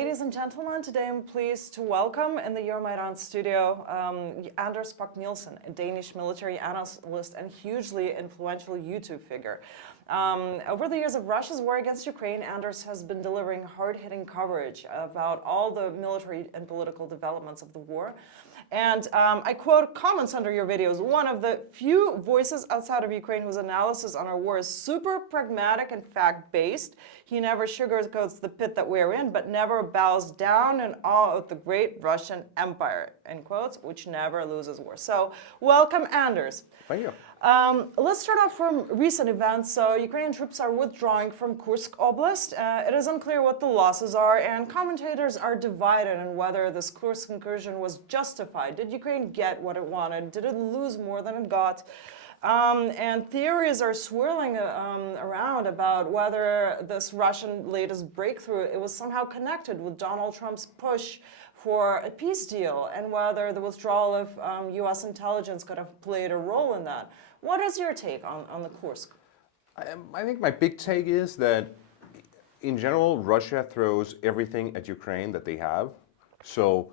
Ladies and gentlemen, today I'm pleased to welcome in the Euromaidan studio Anders Puck Nielsen, a Danish military analyst and hugely influential YouTube figure. Over the years of Russia's war against Ukraine, Anders has been delivering hard-hitting coverage about all the military and political developments of the war. And I quote comments under your videos: one of the few voices outside of Ukraine whose analysis on our war is super pragmatic and fact-based. He never sugarcoats the pit that we're in, but never bows down in awe of the great Russian Empire, end quotes, which never loses war. So welcome, Anders. Thank you. Let's start off from recent events. So Ukrainian troops are withdrawing from Kursk Oblast. It is unclear what the losses are, and commentators are divided on whether this Kursk incursion was justified. Did Ukraine get what it wanted? Did it lose more than it got? And theories are swirling around about whether this Russian latest breakthrough, it was somehow connected with Donald Trump's push for a peace deal, and whether the withdrawal of U.S. intelligence could have played a role in that. What is your take on the Kursk? I think my big take is that, in general, Russia throws everything at Ukraine that they have. So,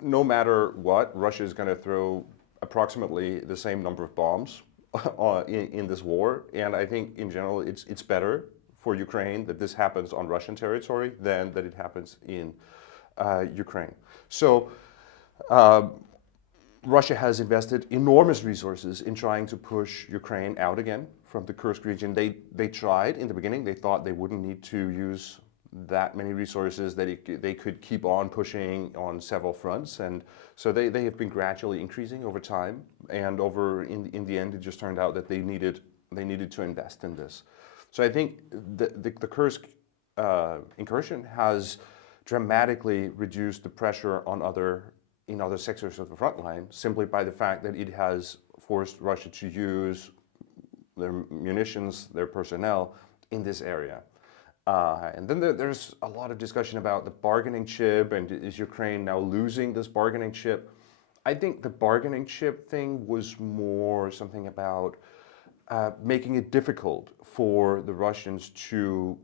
no matter what, Russia is going to throw approximately the same number of bombs in this war. And I think, in general, it's better for Ukraine that this happens on Russian territory than that it happens in Ukraine. So Russia has invested enormous resources in trying to push Ukraine out again from the Kursk region. They tried in the beginning. They thought they wouldn't need to use that many resources, that they could keep on pushing on several fronts, and so they have been gradually increasing over time. And in the end, it just turned out that they needed to invest in this. So I think the Kursk incursion has dramatically reduced the pressure on other sectors of the front line, simply by the fact that it has forced Russia to use their munitions, their personnel in this area. And then there's a lot of discussion about the bargaining chip, and is Ukraine now losing this bargaining chip? I think the bargaining chip thing was more something about making it difficult for the Russians to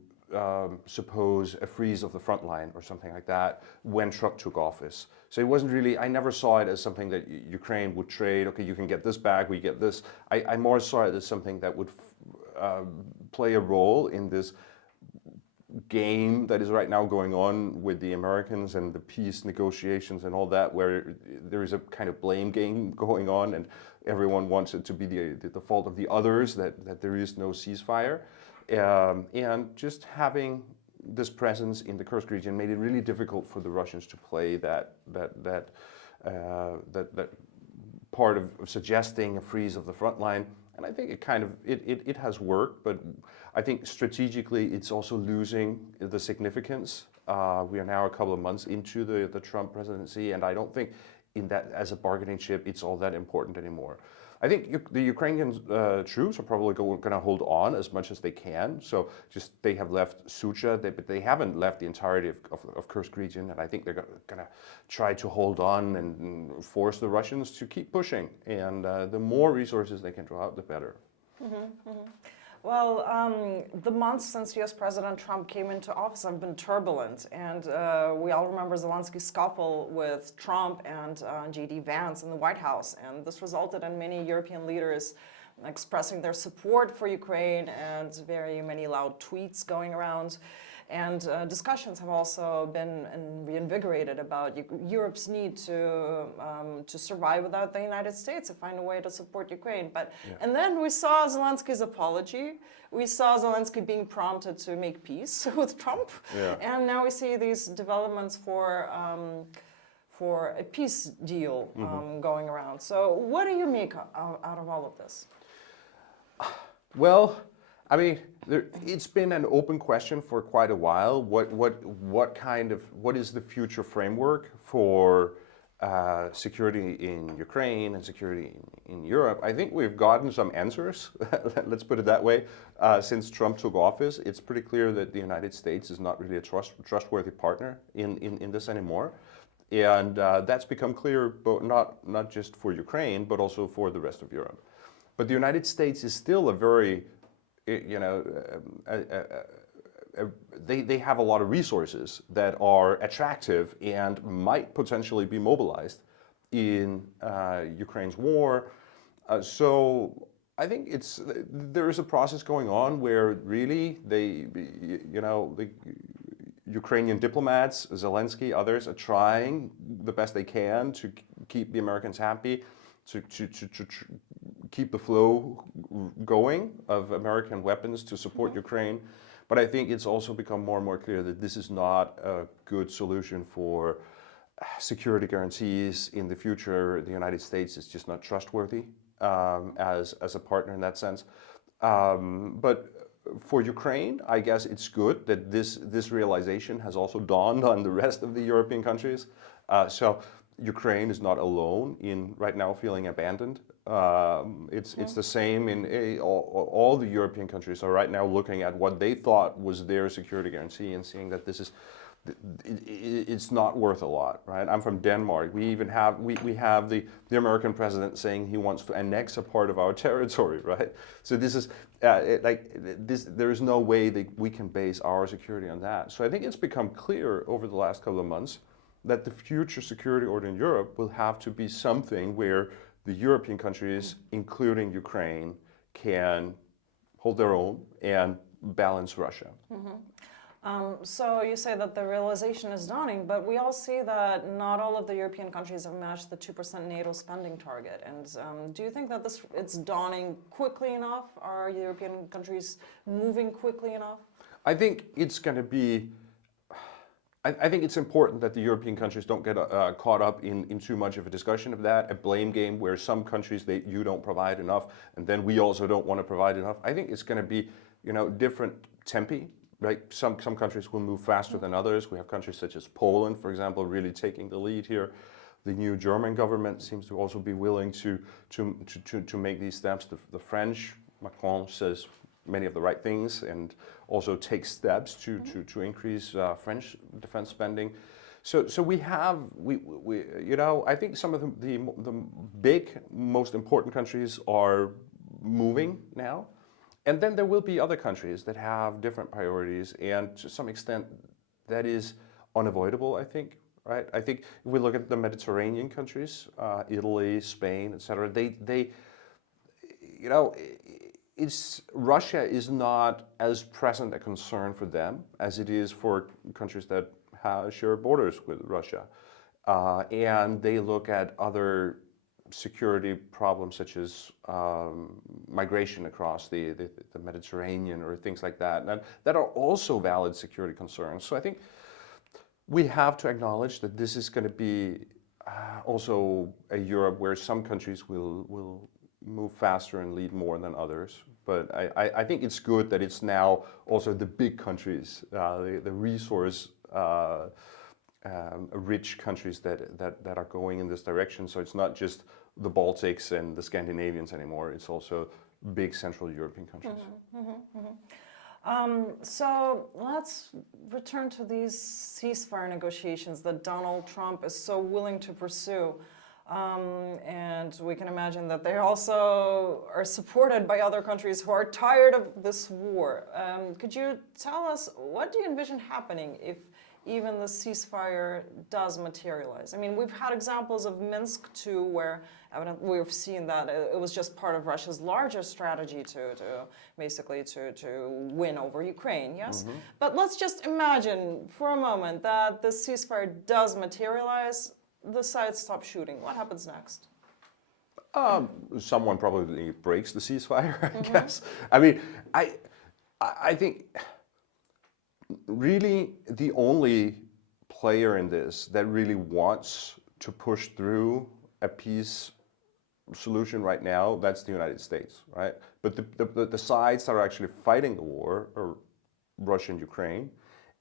suppose a freeze of the front line or something like that when Trump took office. So it wasn't really, I never saw it as something that Ukraine would trade. Okay, you can get this back, we get this. I more saw it as something that would play a role in this game that is right now going on with the Americans and the peace negotiations and all that, where there is a kind of blame game going on, and everyone wants it to be the fault of the others, that there is no ceasefire. And just having this presence in the Kursk region made it really difficult for the Russians to play that part of suggesting a freeze of the front line. And I think it has worked, but I think strategically it's also losing the significance. We are now a couple of months into the Trump presidency, and I don't think in that as a bargaining chip it's all that important anymore. I think the Ukrainian troops are probably going to hold on as much as they can. So just they have left Sucha, but they haven't left the entirety of Kursk region. And I think they're going to try to hold on and force the Russians to keep pushing. And the more resources they can draw out, the better. Mm-hmm, mm-hmm. Well, the months since U.S. President Trump came into office have been turbulent, and we all remember Zelensky's scuffle with Trump and J.D. Vance in the White House, and this resulted in many European leaders expressing their support for Ukraine, and very many loud tweets going around. And discussions have also been reinvigorated about Europe's need to survive without the United States, to find a way to support Ukraine. But and then we saw Zelensky's apology. We saw Zelensky being prompted to make peace with Trump, and now we see these developments for a peace deal going around. So, what do you make out of all of this? Well, I mean, it's been an open question for quite a while. What is the future framework for security in Ukraine and security in Europe? I think we've gotten some answers. Let's put it that way. Since Trump took office, it's pretty clear that the United States is not really a trustworthy partner in this anymore, and that's become clear, but not just for Ukraine, but also for the rest of Europe. But the United States is still a very they have a lot of resources that are attractive and might potentially be mobilized in Ukraine's war. So I think there is a process going on where really the Ukrainian diplomats, Zelensky, others are trying the best they can to keep the Americans happy, to keep the flow going of American weapons to support Ukraine. But I think it's also become more and more clear that this is not a good solution for security guarantees in the future. The United States is just not trustworthy as a partner in that sense. But for Ukraine, I guess it's good that this realization has also dawned on the rest of the European countries. So Ukraine is not alone in right now feeling abandoned. It's the same in all the European countries are right now looking at what they thought was their security guarantee and seeing that it's not worth a lot, right? I'm from Denmark. We even have we have the American president saying he wants to annex a part of our territory, right? So this is there is no way that we can base our security on that. So I think it's become clear over the last couple of months that the future security order in Europe will have to be something where the European countries, including Ukraine, can hold their own and balance Russia. So you say that the realization is dawning, but we all see that not all of the European countries have matched the 2% NATO spending target. And do you think that it's dawning quickly enough? Are European countries moving quickly enough? I think it's going to be. I think it's important that the European countries don't get caught up in too much of a discussion of that, a blame game where some countries you don't provide enough, and then we also don't want to provide enough. I think it's going to be, different tempi. Right? Some countries will move faster than others. We have countries such as Poland, for example, really taking the lead here. The new German government seems to also be willing to make these steps. The French, Macron says many of the right things and also takes steps to increase French defense spending. So we I think some of the big, most important countries are moving now. And then there will be other countries that have different priorities, and to some extent that is unavoidable, I think. Right? I think if we look at the Mediterranean countries, Italy, Spain, etc., Russia is not as present a concern for them as it is for countries that share borders with Russia. And they look at other security problems such as migration across the Mediterranean or things like that, and that are also valid security concerns. So I think we have to acknowledge that this is going to be also a Europe where some countries will move faster and lead more than others. But I think it's good that it's now also the big countries, the resource rich countries that are going in this direction. So it's not just the Baltics and the Scandinavians anymore. It's also big Central European countries. So let's return to these ceasefire negotiations that Donald Trump is so willing to pursue. And we can imagine that they also are supported by other countries who are tired of this war. Could you tell us, what do you envision happening if even the ceasefire does materialize? I mean, we've had examples of Minsk II where we've seen that it was just part of Russia's larger strategy to basically win over Ukraine, yes? But let's just imagine for a moment that the ceasefire does materialize, the sides stop shooting. What happens next? Someone probably breaks the ceasefire, I guess. I mean, I think really the only player in this that really wants to push through a peace solution right now, that's the United States, right? But the sides that are actually fighting the war are Russia and Ukraine.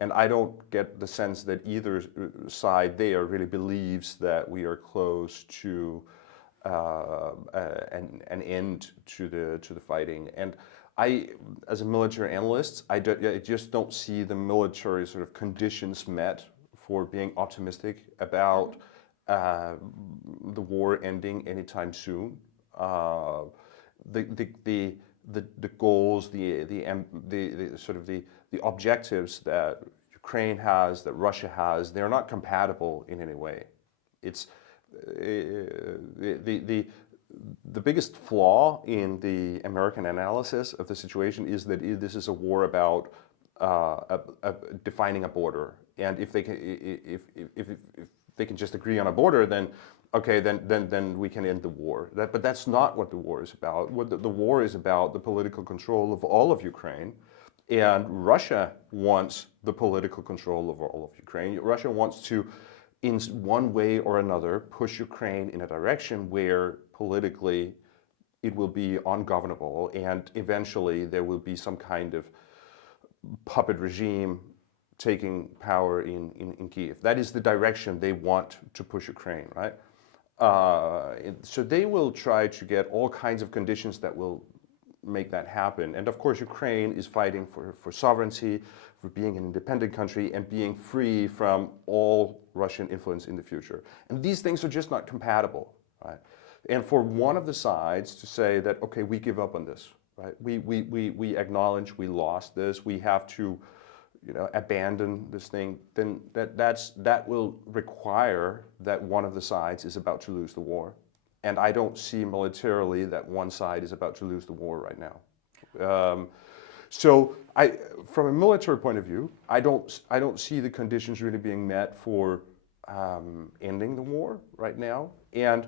And I don't get the sense that either side there really believes that we are close to an end to the fighting. And I, as a military analyst, I just don't see the military sort of conditions met for being optimistic about the war ending anytime soon. The the goals, the sort of the objectives that Ukraine has, that Russia has, they're not compatible in any way. It's the biggest flaw in the American analysis of the situation is that this is a war about defining a border, and if they can just agree on a border, then okay, then we can end the war. But that's not what the war is about. What the war is about, the political control of all of Ukraine, and Russia wants the political control of all of Ukraine. Russia wants to, in one way or another, push Ukraine in a direction where politically it will be ungovernable, and eventually there will be some kind of puppet regime taking power in Kyiv. That is the direction they want to push Ukraine, right? So they will try to get all kinds of conditions that will make that happen. And of course, Ukraine is fighting for sovereignty, for being an independent country, and being free from all Russian influence in the future. And these things are just not compatible, right? And for one of the sides to say that, okay, we give up on this, right? We acknowledge we lost this, we have to, abandon this thing, then that will require that one of the sides is about to lose the war. And I don't see militarily that one side is about to lose the war right now. So from a military point of view, I don't see the conditions really being met for ending the war right now. And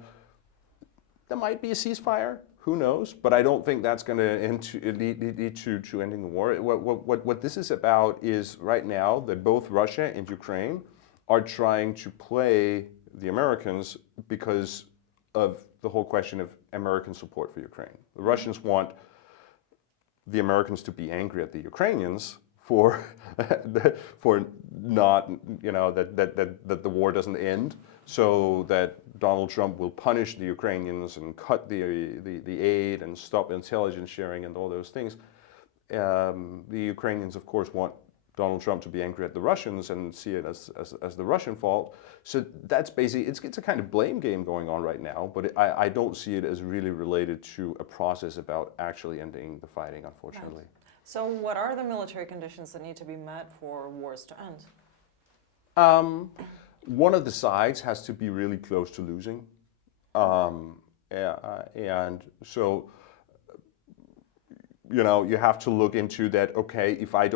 there might be a ceasefire, who knows? But I don't think that's going to lead to ending the war. What this is about is right now that both Russia and Ukraine are trying to play the Americans because of the whole question of American support for Ukraine. The Russians want the Americans to be angry at the Ukrainians for not, that the war doesn't end, so that Donald Trump will punish the Ukrainians and cut the aid and stop intelligence sharing and all those things. The Ukrainians, of course, want Donald Trump to be angry at the Russians and see it as the Russian fault. So that's basically, it's a kind of blame game going on right now, but I don't see it as really related to a process about actually ending the fighting, unfortunately. Right. So what are the military conditions that need to be met for wars to end? One of the sides has to be really close to losing. And so, you have to look into that. Okay, if I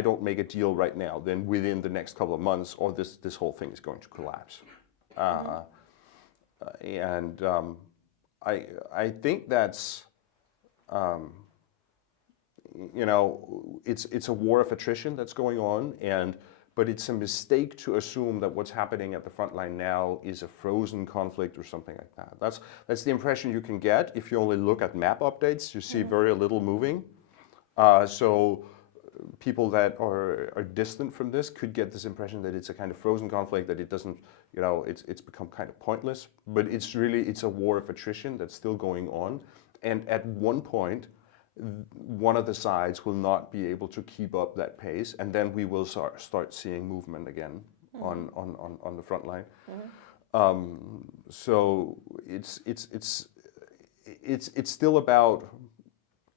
don't make a deal right now, then within the next couple of months, or this whole thing is going to collapse. And I think that's it's a war of attrition that's going on, but it's a mistake to assume that what's happening at the front line now is a frozen conflict or something like that. That's the impression you can get if you only look at map updates. You see very little moving. So people that are distant from this could get this impression that it's a kind of frozen conflict, that it doesn't, it's become kind of pointless. But it's a war of attrition that's still going on. And at one point, one of the sides will not be able to keep up that pace, and then we will start seeing movement again on the front line. So it's still about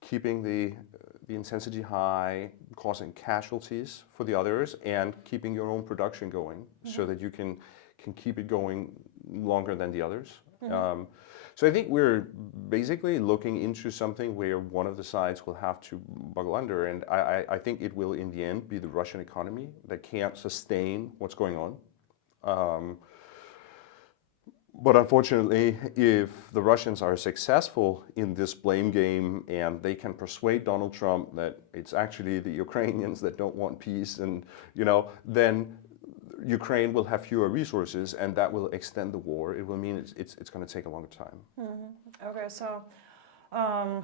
keeping the intensity high, causing casualties for the others, and keeping your own production going so that you can keep it going longer than the others. So I think we're basically looking into something where one of the sides will have to buckle under, and I think it will in the end be the Russian economy that can't sustain what's going on. But unfortunately, if the Russians are successful in this blame game and they can persuade Donald Trump that it's actually the Ukrainians that don't want peace, and then Ukraine will have fewer resources, and that will extend the war. It will mean it's going to take a longer time. Okay, so how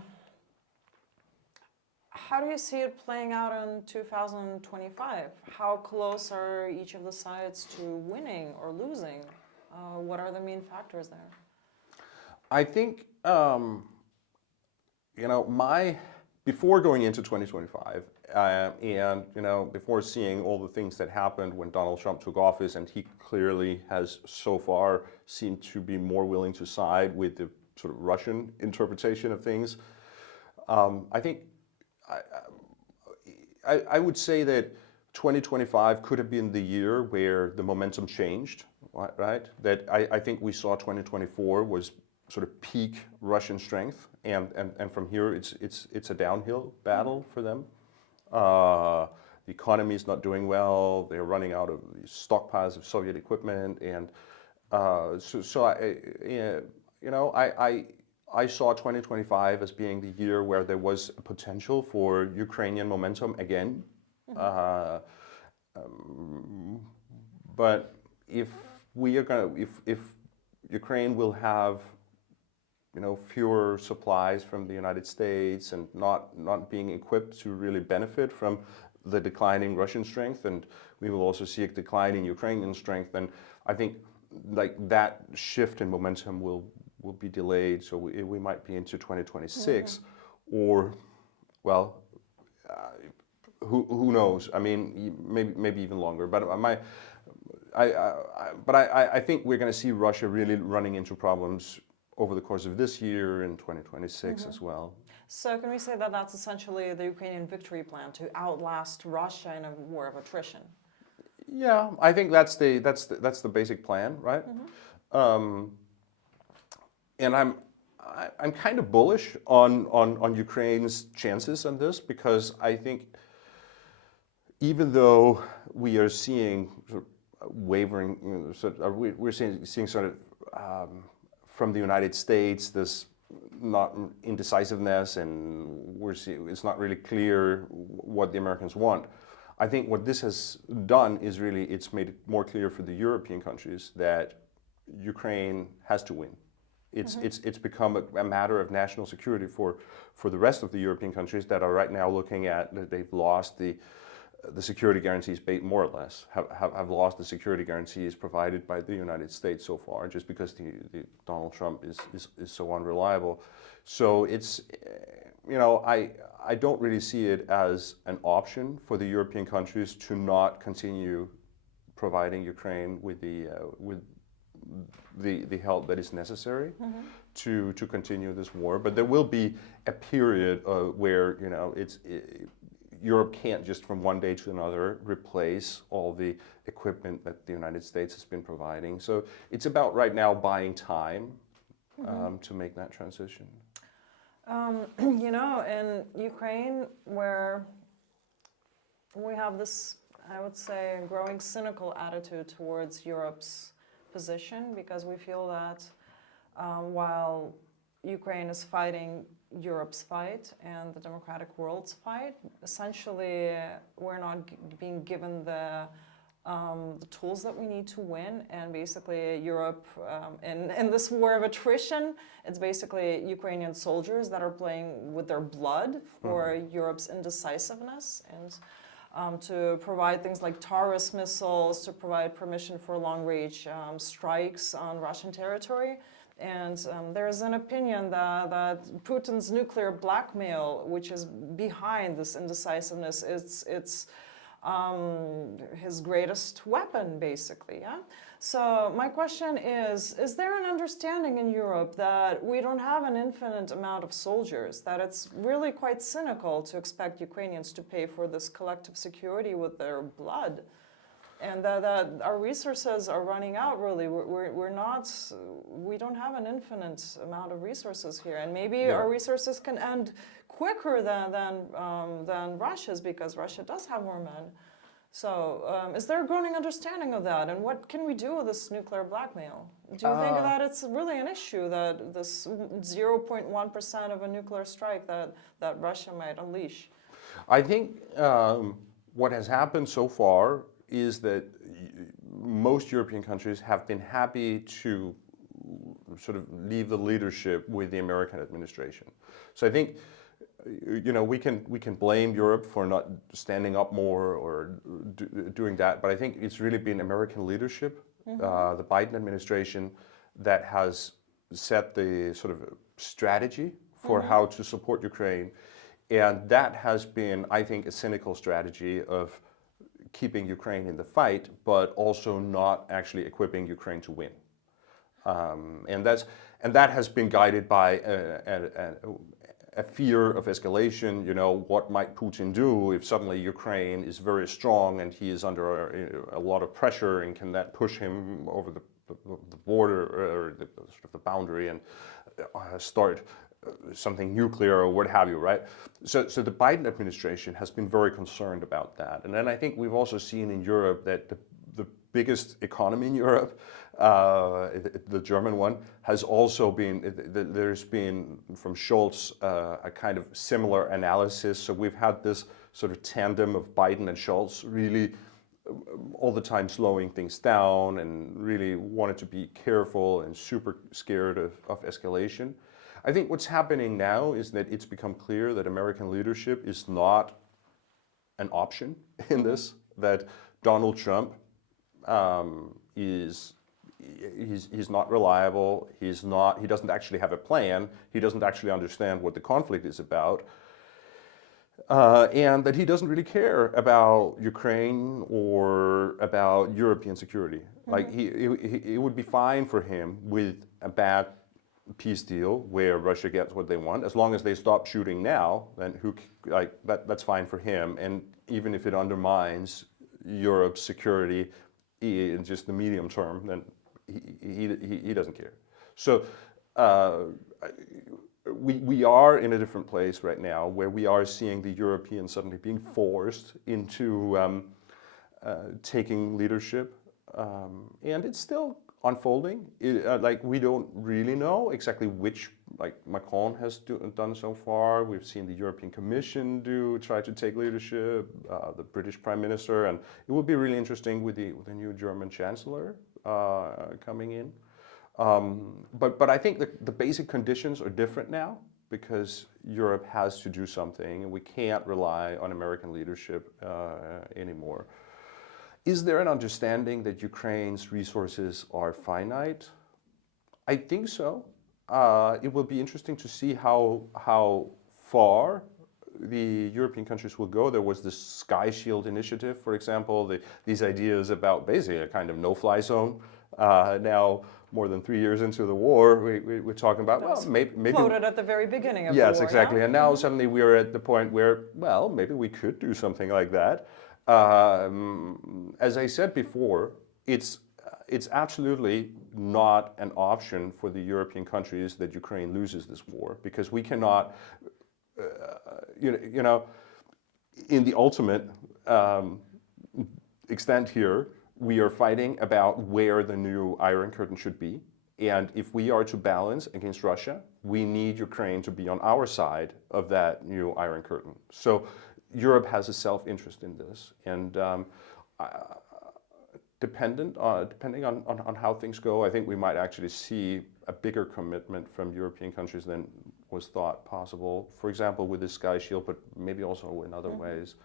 do you see it playing out in 2025? How close are each of the sides to winning or losing? What are the main factors there? I think, before going into 2025, and before seeing all the things that happened when Donald Trump took office, and he clearly has so far seemed to be more willing to side with the sort of Russian interpretation of things, I think I would say that 2025 could have been the year where the momentum changed, right? That I think we saw 2024 was sort of peak Russian strength, and from here it's a downhill battle for them. The economy is not doing well. They're running out of these stockpiles of Soviet equipment, and I saw 2025 as being the year where there was a potential for Ukrainian momentum again. But if Ukraine will have fewer supplies from the United States and not being equipped to really benefit from the declining Russian strength, and we will also see a decline in Ukrainian strength, then I think like that shift in momentum will be delayed. So we might be into 2026, or well, who knows? I mean, maybe even longer. But I think we're going to see Russia really running into problems over the course of this year and 2026 as well. So can we say that that's essentially the Ukrainian victory plan, to outlast Russia in a war of attrition? Yeah, I think that's the basic plan, right? And I'm kind of bullish on Ukraine's chances on this, because I think even though we are seeing sort of wavering, we're seeing sort of from the United States this not indecisiveness, and we're seeing it's not really clear what the Americans want. I think what this has done is really it's made it more clear for the European countries that Ukraine has to win. It's become a matter of national security for the rest of the European countries that are right now looking at that they've lost the security guarantees, more or less, have lost the security guarantees provided by the United States so far, just because the Donald Trump is so unreliable. So it's, I don't really see it as an option for the European countries to not continue providing Ukraine with the help that is necessary to continue this war. But there will be a period where Europe can't just from one day to another replace all the equipment that the United States has been providing. So it's about right now buying time to make that transition. In Ukraine, where we have this, I would say, growing cynical attitude towards Europe's position, because we feel that while Ukraine is fighting Europe's fight and the democratic world's fight, essentially we're not being given the tools that we need to win. And basically Europe, in this war of attrition, it's basically Ukrainian soldiers that are playing with their blood for Europe's indecisiveness, and to provide things like Taurus missiles, to provide permission for long-range strikes on Russian territory. And there's an opinion that Putin's nuclear blackmail, which is behind this indecisiveness, it's his greatest weapon, basically. Yeah. So my question is there an understanding in Europe that we don't have an infinite amount of soldiers, that it's really quite cynical to expect Ukrainians to pay for this collective security with their blood? And that our resources are running out, really. We don't have an infinite amount of resources here. And maybe our resources can end quicker than Russia's, because Russia does have more men. So is there a growing understanding of that? And what can we do with this nuclear blackmail? Do you think that it's really an issue, that this 0.1% of a nuclear strike that Russia might unleash? I think what has happened so far is that most European countries have been happy to sort of leave the leadership with the American administration. So I think we can blame Europe for not standing up more or doing that, but I think it's really been American leadership, the Biden administration, that has set the sort of strategy for how to support Ukraine, and that has been, I think, a cynical strategy of keeping Ukraine in the fight, but also not actually equipping Ukraine to win. And that has been guided by a fear of escalation. You know, what might Putin do if suddenly Ukraine is very strong and he is under a lot of pressure, and can that push him over the border or the sort of the boundary and start something nuclear or what have you, right? So the Biden administration has been very concerned about that. And then I think we've also seen in Europe that the biggest economy in Europe, the German one, has also been, there's been from Scholz a kind of similar analysis. So we've had this sort of tandem of Biden and Scholz really all the time slowing things down and really wanted to be careful and super scared of escalation. I think what's happening now is that it's become clear that American leadership is not an option in this, that Donald Trump he's not reliable, he doesn't actually have a plan, he doesn't actually understand what the conflict is about, and that he doesn't really care about Ukraine or about European security. Like it would be fine for him with a bad peace deal where Russia gets what they want, as long as they stop shooting now. Then that's fine for him, and even if it undermines Europe's security in just the medium term, then he doesn't care. So we are in a different place right now, where we are seeing the Europeans suddenly being forced into taking leadership, and it's still unfolding. We don't really know exactly which, like Macron has done so far. We've seen the European Commission try to take leadership, the British Prime Minister, and it will be really interesting with the new German Chancellor coming in. But I think the basic conditions are different now, because Europe has to do something, and we can't rely on American leadership anymore. Is there an understanding that Ukraine's resources are finite? I think so. It will be interesting to see how far the European countries will go. There was this Sky Shield initiative, for example, these ideas about basically a kind of no-fly zone. Now, more than 3 years into the war, we're talking about, well, maybe floated at the very beginning of the war. Yes, exactly. Yeah? And now suddenly we're at the point where, well, maybe we could do something like that. As I said before, it's absolutely not an option for the European countries that Ukraine loses this war, because we cannot, you know, in the ultimate extent here, we are fighting about where the new Iron Curtain should be. And if we are to balance against Russia, we need Ukraine to be on our side of that new Iron Curtain. So Europe has a self-interest in this, and depending on how things go, I think we might actually see a bigger commitment from European countries than was thought possible. For example, with the Sky Shield, but maybe also in other ways.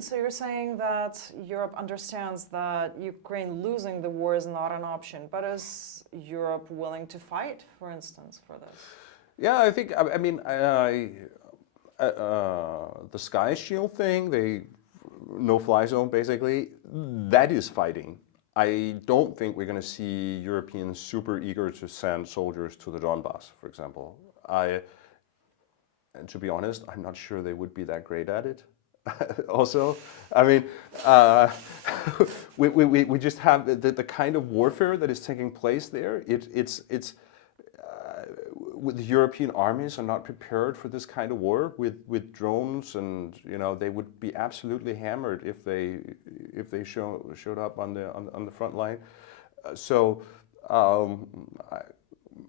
So you're saying that Europe understands that Ukraine losing the war is not an option, but is Europe willing to fight, for instance, for this? Yeah, I think, I mean, the Sky Shield thing, the no-fly zone basically, that is fighting. I don't think we're going to see Europeans super eager to send soldiers to the Donbass, for example. And to be honest, I'm not sure they would be that great at it. Also, I mean, we just have the kind of warfare that is taking place there. It's the European armies are not prepared for this kind of war with drones, and you know, they would be absolutely hammered if they showed up on the front line.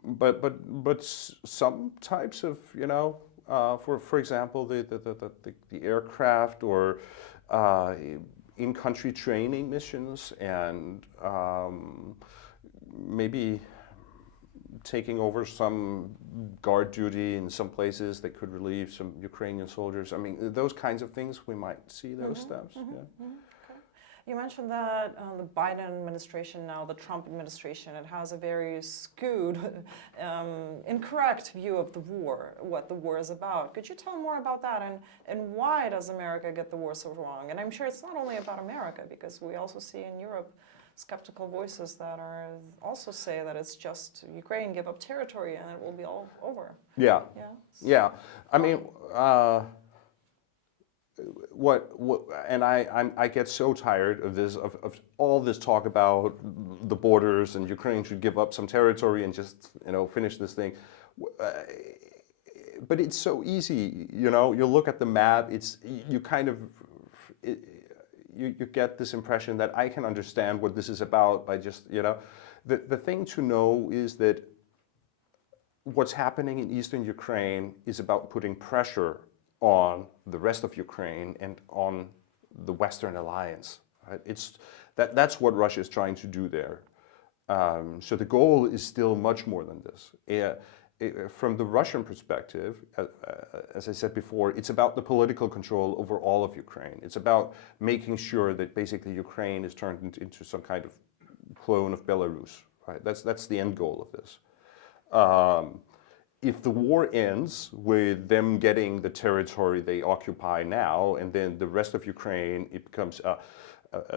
But some types of, you know, for example, the aircraft or in-country training missions, and maybe taking over some guard duty in some places that could relieve some Ukrainian soldiers. I mean, those kinds of things, we might see those steps. Yeah. Okay. You mentioned that the Biden administration, now the Trump administration, it has a very skewed, incorrect view of the war, what the war is about. Could you tell more about that, and why does America get the war so wrong? And I'm sure it's not only about America, because we also see in Europe skeptical voices that are also say that it's just Ukraine give up territory and it will be all over. Yeah. Yeah. Yeah. I mean, and I get so tired of this, of all this talk about the borders and Ukraine should give up some territory and just, finish this thing. But it's so easy, you look at the map, you kind of, you get this impression that I can understand what this is about by just, the thing to know is that what's happening in eastern Ukraine is about putting pressure on the rest of Ukraine and on the Western alliance. Right? That's what Russia is trying to do there. So the goal is still much more than this. From the Russian perspective, as I said before, it's about the political control over all of Ukraine. It's about making sure that basically Ukraine is turned into some kind of clone of Belarus. Right? That's the end goal of this. If the war ends with them getting the territory they occupy now, and then the rest of Ukraine, it becomes a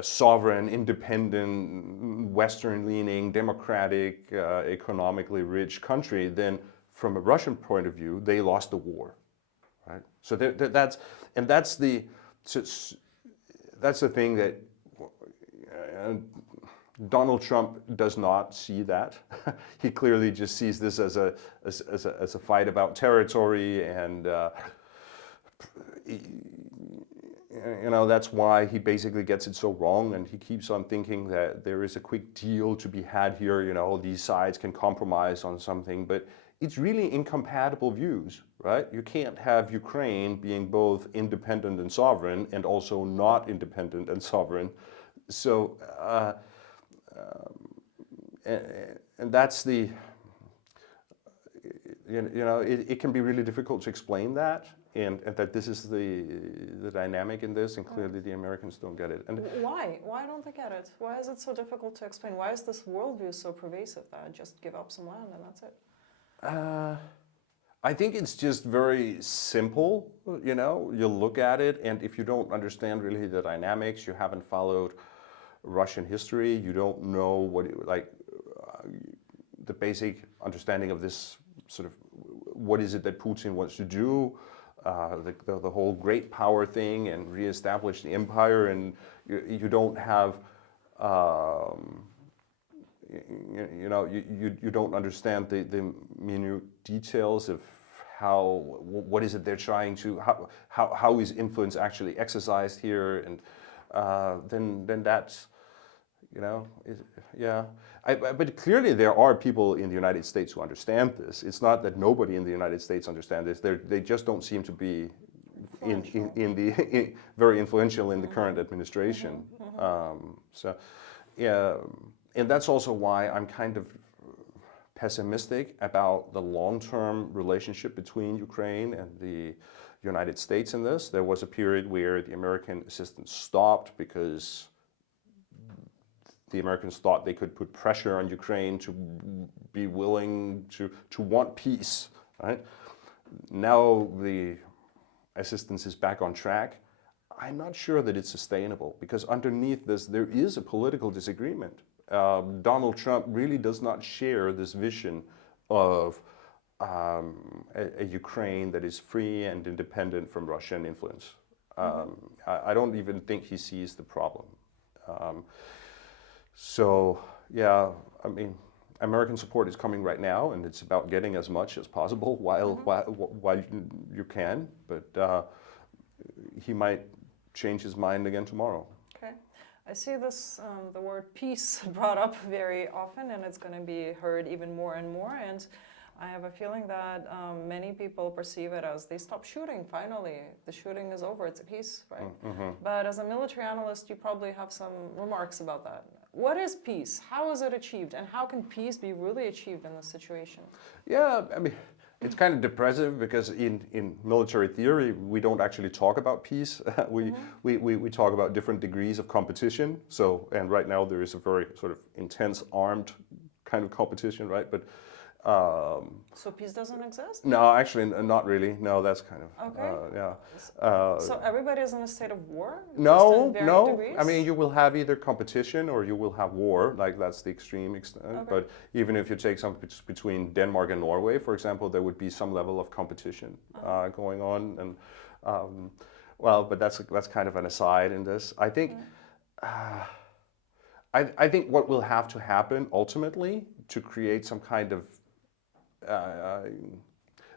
sovereign, independent, Western-leaning, democratic, economically rich country, then from a Russian point of view, they lost the war, right? So that's the thing that Donald Trump does not see that. He clearly just sees this as a fight about territory, and that's why he basically gets it so wrong, and he keeps on thinking that there is a quick deal to be had here. These sides can compromise on something, but it's really incompatible views, right? You can't have Ukraine being both independent and sovereign, and also not independent and sovereign. So. And that's the, it can be really difficult to explain that, and that this is the dynamic in this, and clearly the Americans don't get it. And why? Why don't they get it? Why is it so difficult to explain? Why is this worldview so pervasive that just give up some land and that's it? I think it's just very simple, you look at it, and if you don't understand really the dynamics, you haven't followed Russian history, you don't know the basic understanding of this sort of, what is it that Putin wants to do, the whole great power thing and reestablish the empire, and you don't have, you don't understand the minute details of what is it they're trying to, how is influence actually exercised here, and then that's, yeah. But clearly there are people in the United States who understand this. It's not that nobody in the United States understands this. They just don't seem to be very influential in the current administration. So, yeah, and that's also why I'm kind of pessimistic about the long-term relationship between Ukraine and the United States in this. There was a period where the American assistance stopped because the Americans thought they could put pressure on Ukraine to be willing to want peace, right? Now the assistance is back on track. I'm not sure that it's sustainable, because underneath this there is a political disagreement. Donald Trump really does not share this vision of a Ukraine that is free and independent from Russian influence. I don't even think he sees the problem. So, yeah, I mean, American support is coming right now, and it's about getting as much as possible while you can, but he might change his mind again tomorrow. Okay. I see this, the word peace brought up very often, and it's going to be heard even more and more, and I have a feeling that many people perceive it as they stop shooting, finally. The shooting is over, it's a peace, right? But as a military analyst, you probably have some remarks about that. What is peace? How is it achieved? And how can peace be really achieved in this situation? Yeah, I mean, it's kind of depressive, because in military theory, we don't actually talk about peace. We talk about different degrees of competition. So, and right now there is a very sort of intense armed kind of competition, right? But So peace doesn't exist? No, actually, not really. No, that's kind of Okay. yeah. So everybody is in a state of war? Just in No, varying no. degrees? I mean, you will have either competition or you will have war. Like that's the extreme extent. Okay. But even if you take some between Denmark and Norway, for example, there would be some level of competition going on. And well, but that's kind of an aside in this. I think. I think what will have to happen ultimately to create some kind of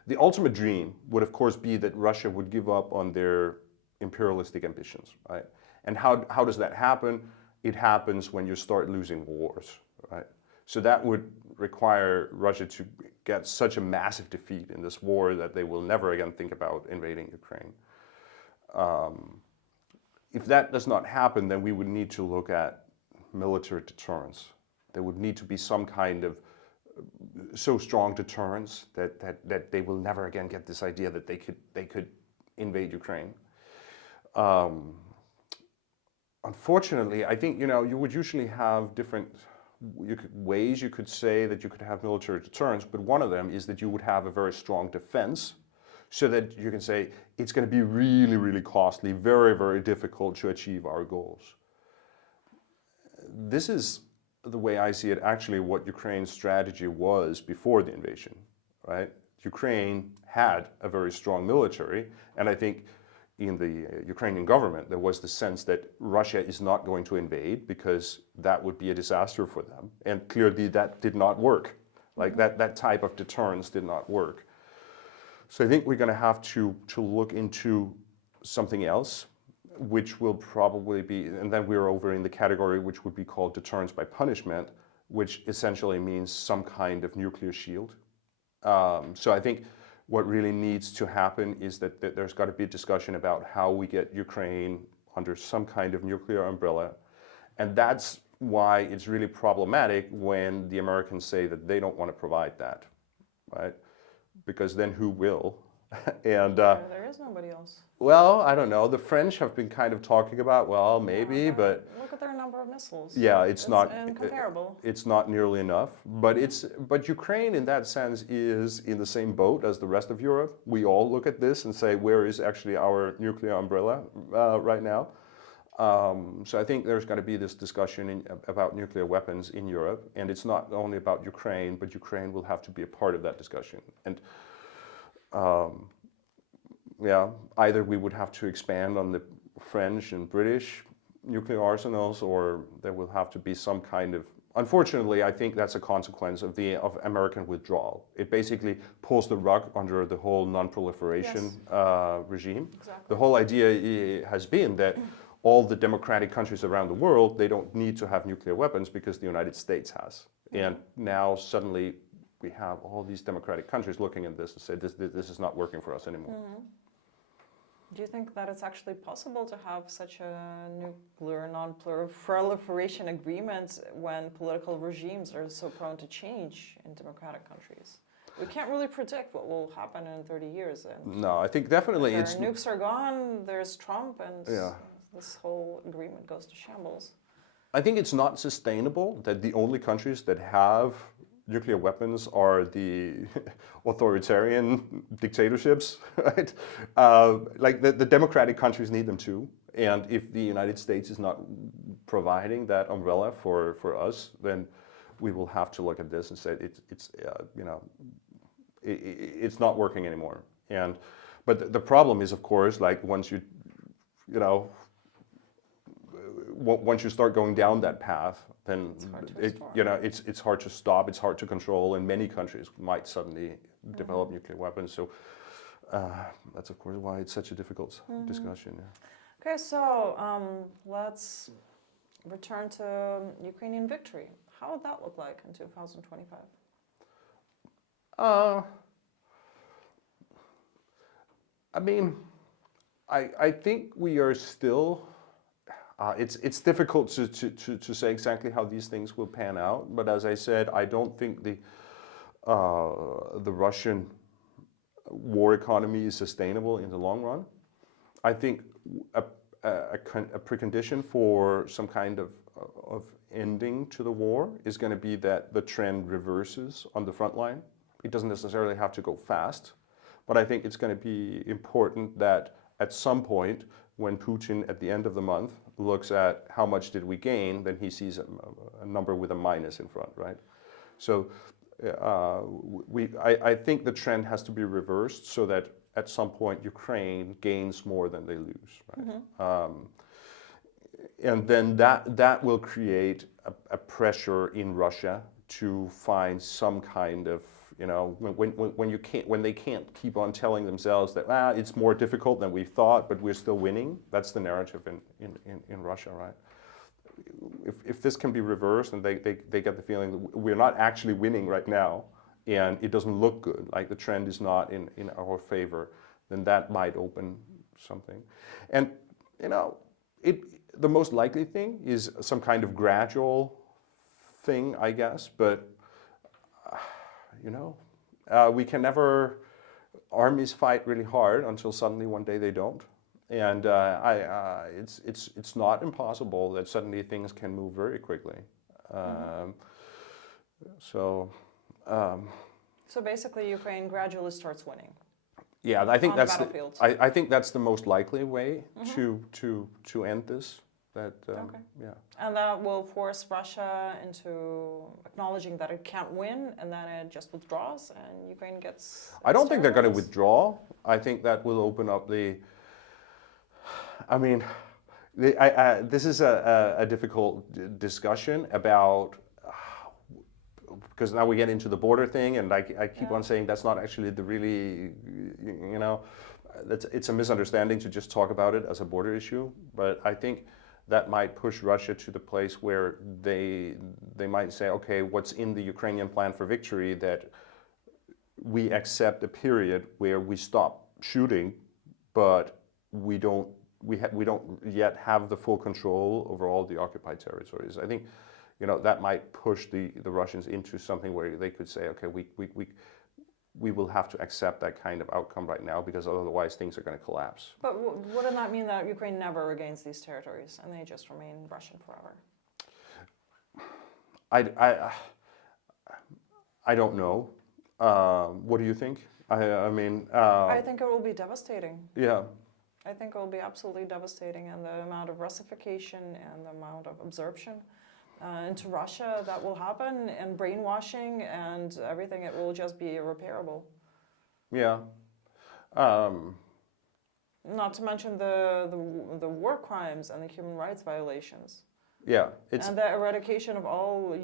the ultimate dream would, of course, be that Russia would give up on their imperialistic ambitions, right? And how does that happen? It happens when you start losing wars, right? So that would require Russia to get such a massive defeat in this war that they will never again think about invading Ukraine. If that does not happen, then we would need to look at military deterrence. There would need to be some kind of so strong deterrence that they will never again get this idea that they could invade Ukraine. Unfortunately, I think you would usually have different ways you could say that you could have military deterrence, but one of them is that you would have a very strong defense, so that you can say it's going to be really, really costly, very, very difficult to achieve our goals. This is the way I see it, actually what Ukraine's strategy was before the invasion, right? Ukraine had a very strong military, and I think in the Ukrainian government there was the sense that Russia is not going to invade because that would be a disaster for them, and clearly that did not work. Like that type of deterrence did not work. So I think we're going to have to look into something else, which will probably be, and then we're over in the category which would be called deterrence by punishment, which essentially means some kind of nuclear shield. So I think what really needs to happen is that there's got to be a discussion about how we get Ukraine under some kind of nuclear umbrella. And that's why it's really problematic when the Americans say that they don't want to provide that, right? Because then who will? And there is nobody else. well, I don't know. The French have been kind of talking about, well, maybe, but look at their number of missiles. yeah, it's not incomparable. It's not nearly enough. But Ukraine, in that sense, is in the same boat as the rest of Europe. We all look at this and say, where is actually our nuclear umbrella right now? So I think there's got to be this discussion about nuclear weapons in Europe, and it's not only about Ukraine, but Ukraine will have to be a part of that discussion. And yeah, either we would have to expand on the French and British nuclear arsenals, or there will have to be some kind of. Unfortunately, I think that's a consequence of American withdrawal. It basically pulls the rug under the whole non-proliferation regime. Exactly. The whole idea has been that all the democratic countries around the world, they don't need to have nuclear weapons because the United States has. And now suddenly we have all these democratic countries looking at this and say, this is not working for us anymore. Do you think that it's actually possible to have such a nuclear non-proliferation agreement when political regimes are so prone to change in democratic countries? We can't really predict what will happen in 30 years. And no, I think definitely if our nukes are gone, there's Trump, and this whole agreement goes to shambles. I think it's not sustainable that the only countries that have nuclear weapons are the authoritarian dictatorships, right? Like the democratic countries need them too. And if the United States is not providing that umbrella for us, then we will have to look at this and say it's not working anymore. But the problem is, of course, like once you start going down that path, then it's hard to stop, it's hard to control, and many countries might suddenly develop nuclear weapons. So that's of course why it's such a difficult discussion. Yeah. Okay, so let's return to Ukrainian victory. How would that look like in 2025? I mean, I think we are still. It's difficult to say exactly how these things will pan out, but as I said, I don't think the Russian war economy is sustainable in the long run. I think a precondition for some kind of ending to the war is going to be that the trend reverses on the front line. it doesn't necessarily have to go fast, but I think it's going to be important that at some point, when Putin at the end of the month looks at how much did we gain, then he sees a number with a minus in front, right? So I think the trend has to be reversed so that at some point Ukraine gains more than they lose, right? And then that will create a pressure in Russia to find some kind of, when they can't keep on telling themselves that it's more difficult than we thought, but we're still winning. That's the narrative in Russia, right? If this can be reversed and they get the feeling that we're not actually winning right now, and it doesn't look good, like the trend is not in our favor, then that might open something. And the most likely thing is some kind of gradual thing, I guess, but we can never, armies fight really hard until suddenly one day they don't. And it's not impossible that suddenly things can move very quickly. So basically Ukraine gradually starts winning. Yeah, I think on that's the battlefield. I think that's the most likely way to end this. Okay. Yeah. And that will force Russia into acknowledging that it can't win, and then it just withdraws, and Ukraine gets. I don't think they're going to territories. withdraw. I think that will open up the. I mean, this is a difficult discussion about. Because now we get into the border thing, and I keep on saying that's not actually the really, it's a misunderstanding to just talk about it as a border issue. But I think that might push Russia to the place where they might say, okay, what's in the Ukrainian plan for victory, that we accept a period where we stop shooting, but we don't yet have the full control over all the occupied territories. I think. That might push the Russians into something where they could say, okay, we will have to accept that kind of outcome right now, because otherwise things are going to collapse. But wouldn't that mean that Ukraine never regains these territories and they just remain Russian forever? I don't know. What do you think? I mean. I think it will be devastating. Yeah. I think it will be absolutely devastating, and the amount of Russification and the amount of absorption into Russia that will happen, and brainwashing and everything, it will just be irreparable. Yeah. Not to mention the war crimes and the human rights violations. Yeah. And the eradication of all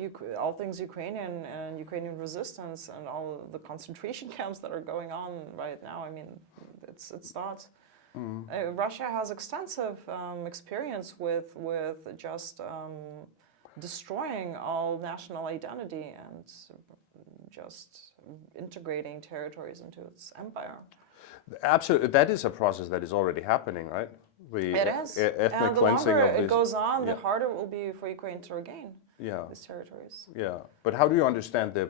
things Ukrainian and Ukrainian resistance and all the concentration camps that are going on right now. I mean, it's not. Russia has extensive experience with just destroying all national identity and just integrating territories into its empire. Absolutely, that is a process that is already happening, right? It is. Ethnic And the cleansing longer of it this, goes on, the harder it will be for Ukraine to regain these territories. Yeah, but how do you understand the,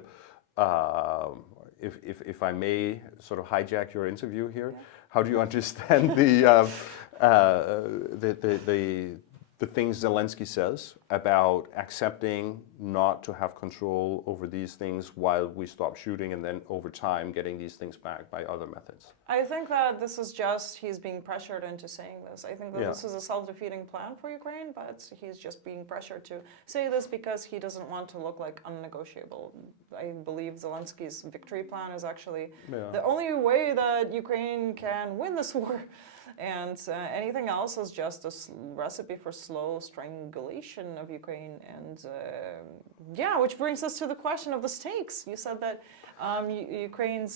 if I may sort of hijack your interview here, how do you understand the things Zelensky says about accepting not to have control over these things while we stop shooting, and then over time getting these things back by other methods? I think that this is just, he's being pressured into saying this. I think that this is a self-defeating plan for Ukraine, but he's just being pressured to say this because he doesn't want to look like unnegotiable. I believe Zelensky's victory plan is actually the only way that Ukraine can win this war. And anything else is just a recipe for slow strangulation of Ukraine. And which brings us to the question of the stakes. You said that Ukraine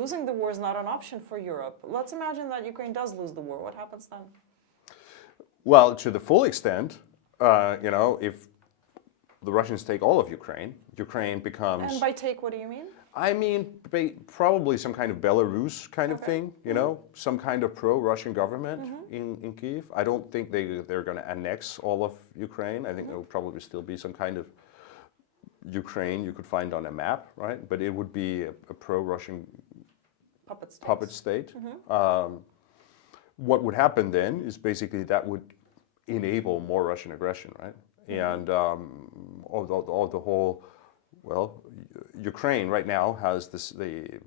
losing the war is not an option for Europe. Let's imagine that Ukraine does lose the war. What happens then? Well, to the full extent, if the Russians take all of Ukraine, Ukraine becomes... And by take, what do you mean? I mean, probably some kind of Belarus kind of thing, some kind of pro-Russian government in Kyiv. I don't think they're going to annex all of Ukraine. I think there will probably still be some kind of Ukraine you could find on a map, right? But it would be a pro-Russian puppet state. What would happen then is basically that would enable more Russian aggression, right? And all the whole Well, Ukraine right now has the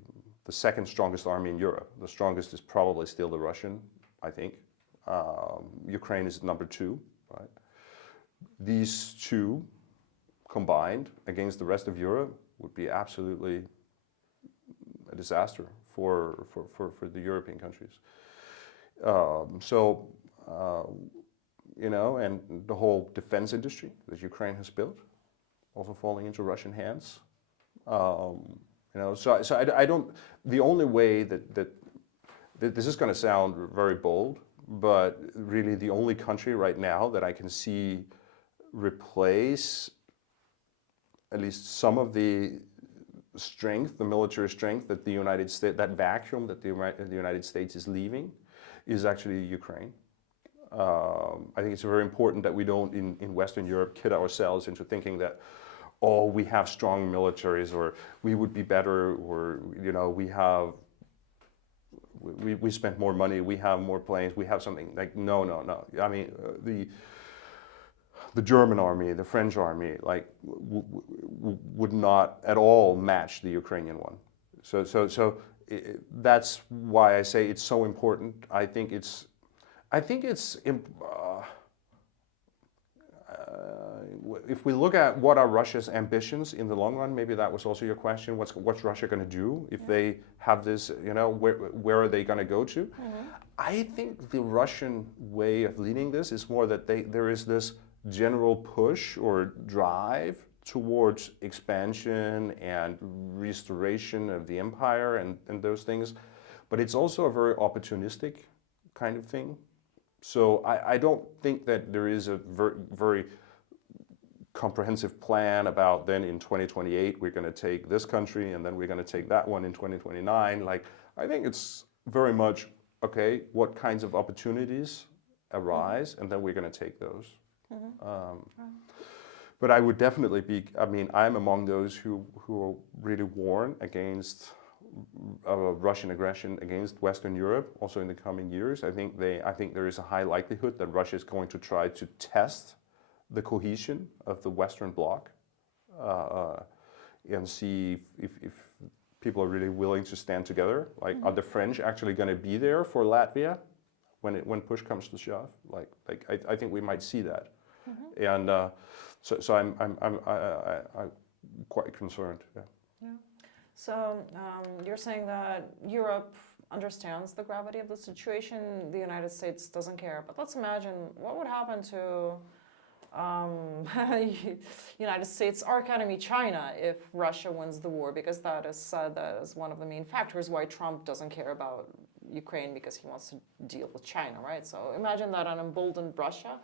second strongest army in Europe. The strongest is probably still the Russian, I think. Ukraine is number 2, right? These two combined against the rest of Europe would be absolutely a disaster for the European countries. You know, and the whole defense industry that Ukraine has built, also falling into Russian hands. You know, so I don't. The only way that this is going to sound very bold, but really the only country right now that I can see replace at least some of the strength, the military strength that the United States, that vacuum that the United States is leaving, is actually Ukraine. I think it's very important that we don't, in Western Europe, kid ourselves into thinking that, oh, we have strong militaries, or we would be better, or, you know, we spent more money, we have more planes, we have something. Like, no. I mean, the German army, the French army, like, would not at all match the Ukrainian one. So that's why I say it's so important. I think it's if we look at what are Russia's ambitions in the long run, maybe that was also your question. What's Russia going to do if they have this? You know, where are they going to go to? I think the Russian way of leading this is more that there is this general push or drive towards expansion and restoration of the empire and those things, but it's also a very opportunistic kind of thing. So I don't think that there is a very comprehensive plan about then in 2028 we're going to take this country and then we're going to take that one in 2029. Like, I think it's very much, okay, what kinds of opportunities arise, and then we're going to take those. But I would definitely be, I mean, I'm among those who really warn against Russian aggression against Western Europe also in the coming years. I think there is a high likelihood that Russia is going to try to test the cohesion of the Western Bloc and see if people are really willing to stand together. Like, are the French actually going to be there for Latvia when push comes to shove? Like I think we might see that, and so I'm quite concerned. Yeah. So you're saying that Europe understands the gravity of the situation, the United States doesn't care. But let's imagine what would happen to United States arch enemy China if Russia wins the war, because that is said as one of the main factors why Trump doesn't care about Ukraine, because he wants to deal with China, right? So imagine that an emboldened Russia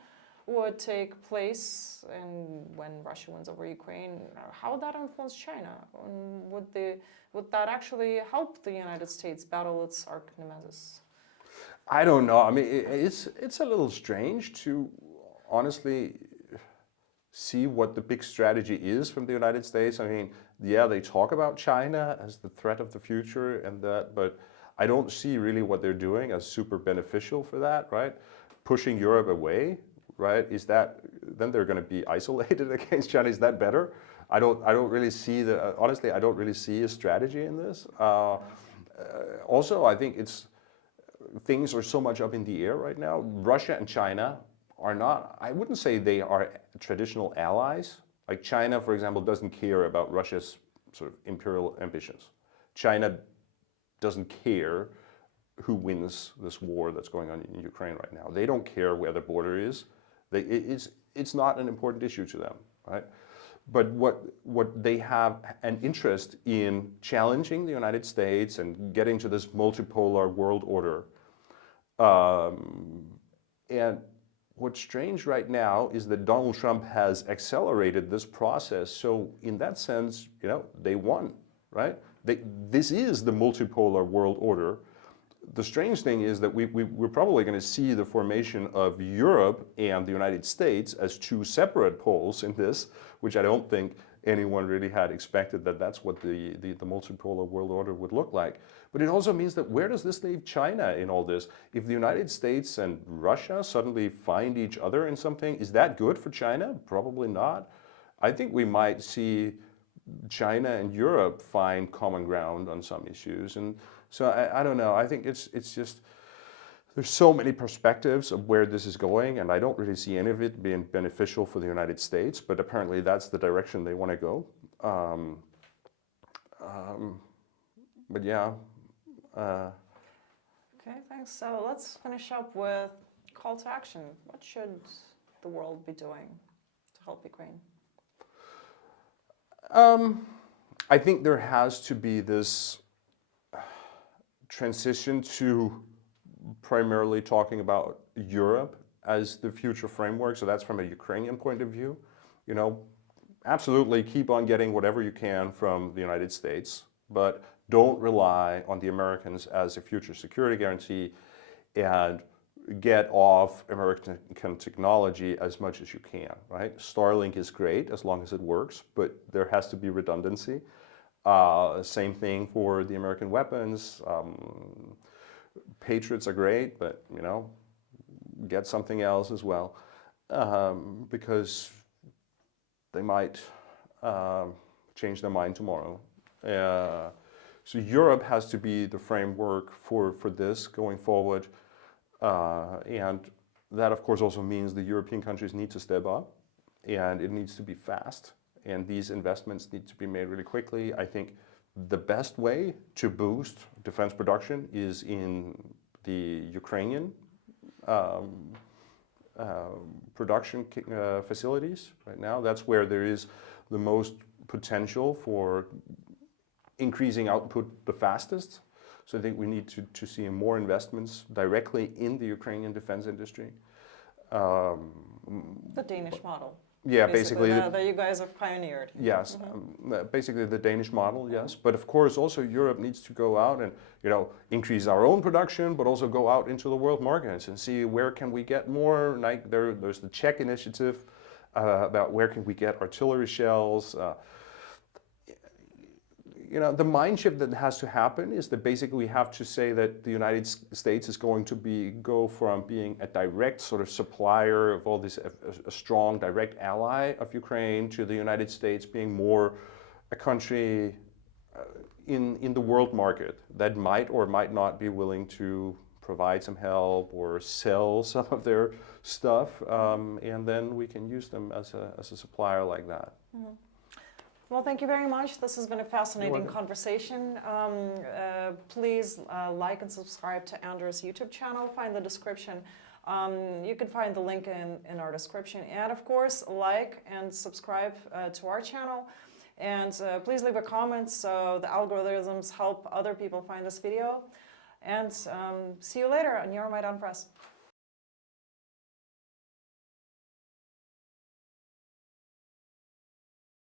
would take place, and when Russia wins over Ukraine, how would that influence China? And would that actually help the United States battle its arch nemesis? I don't know. I mean, it's a little strange to honestly see what the big strategy is from the United States. I mean, yeah, they talk about China as the threat of the future and that, but I don't see really what they're doing as super beneficial for that, right? Pushing Europe away, right? Is that, then they're going to be isolated against China? Is that better? I don't really see honestly, I don't really see a strategy in this. Also, I think things are so much up in the air right now. Russia and China are not, I wouldn't say they are traditional allies. Like, China, for example, doesn't care about Russia's sort of imperial ambitions. China doesn't care who wins this war that's going on in Ukraine right now. They don't care where the border is. It's not an important issue to them, right? But what they have an interest in challenging the United States and getting to this multipolar world order. And what's strange right now is that Donald Trump has accelerated this process. So in that sense, you know, they won, right? This is the multipolar world order. The strange thing is that we're probably going to see the formation of Europe and the United States as two separate poles in this, which I don't think anyone really had expected that that's what the multipolar world order would look like. But it also means that where does this leave China in all this? If the United States and Russia suddenly find each other in something, is that good for China? Probably not. I think we might see China and Europe find common ground on some issues. And so I don't know. I think it's just there's so many perspectives of where this is going, and I don't really see any of it being beneficial for the United States. But apparently, that's the direction they want to go. But yeah. Okay, thanks. So let's finish up with call to action. What should the world be doing to help Ukraine? I think there has to be this transition to primarily talking about Europe as the future framework. So that's from a Ukrainian point of view. You know, absolutely keep on getting whatever you can from the United States, but don't rely on the Americans as a future security guarantee, and get off American technology as much as you can, right? Starlink is great as long as it works, but there has to be redundancy. Same thing for the American weapons. Patriots are great, but you know, get something else as well, because they might change their mind tomorrow. So Europe has to be the framework for this going forward. And that, of course, also means the European countries need to step up, and it needs to be fast. And these investments need to be made really quickly. I think the best way to boost defense production is in the Ukrainian production facilities right now. That's where there is the most potential for increasing output the fastest. So I think we need to see more investments directly in the Ukrainian defense industry. The Danish model. Yeah, basically that you guys have pioneered. Yes, basically the Danish model, yes. But of course also Europe needs to go out and, you know, increase our own production, but also go out into the world markets and see where can we get more. Like there's the Czech initiative about where can we get artillery shells. You know, the mind shift that has to happen is that basically we have to say that the United States is going to go from being a direct sort of supplier of all this, a strong direct ally of Ukraine, to the United States being more a country in the world market that might or might not be willing to provide some help or sell some of their stuff, and then we can use them as a supplier like that. Mm-hmm. Well, thank you very much. This has been a fascinating conversation. Please like and subscribe to Anders' YouTube channel. Find the description. You can find the link in our description. And of course, like and subscribe to our channel. And please leave a comment so the algorithms help other people find this video. And see you later on Euromaidan Press.